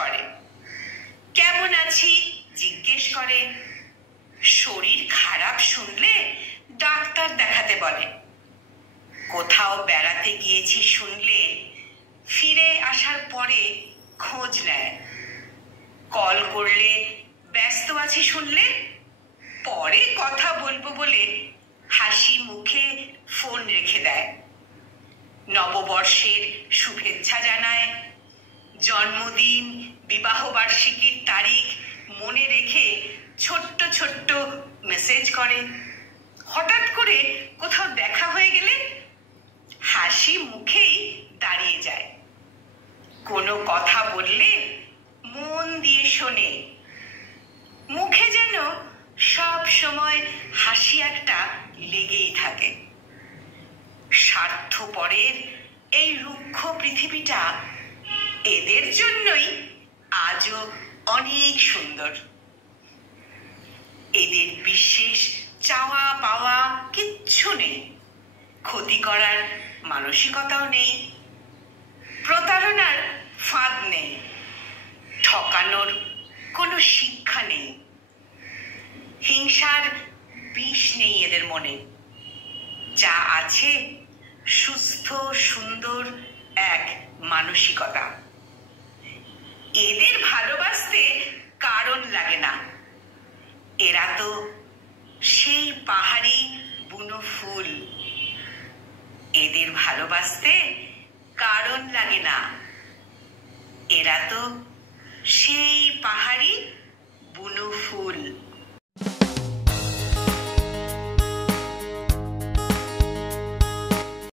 করে, কেমন আছি জিজ্ঞেস করে, শরীর খারাপ শুনলে ডাক্তার দেখাতে বলে, কোথাও বেড়াতে গিয়েছি শুনলে ফিরে আসার পরে খোঁজ নেয়, কল করলে ব্যস্ত আছি শুনলে পরে কথা বলবো বলে হাসি মুখে ফোন রেখে দেয়, নববর্ষের শুভেচ্ছা জানায়, জন্মদিন বিবাহ বার্ষিকীর তারিখ মনে রেখে ছোট্ট ছোট্ট মেসেজ করে, হঠাৎ করে কোথাও দেখা হয়ে গেলে হাসি মুখেই দাঁড়িয়ে যায়, কোনো কথা বললে মন দিয়ে শোনে, মুখে যেন সব সময় হাসি একটা লেগেই থাকে। স্বার্থপরের এই রুক্ষ পৃথিবীটা এদের জন্যই আজও অনেক সুন্দর। এদের বিশেষ চাওয়া পাওয়া কিচ্ছু নেই, ক্ষতি করার মানসিকতাও নেই, প্রতারণার ফাঁদ নেই, ঠকানোর কোনো শিক্ষা নেই, হিংসার বিষ নেই এদের মনে, যা আছে সুস্থ সুন্দর এক মানসিকতা। এদের ভালোবাসতে কারণ লাগে না, এরা তো সেই পাহাড়ি বুনো ফুল। এদের ভালোবাসতে কারণ লাগে না, এরা তো সেই পাহাড়ি বুনো ফুল।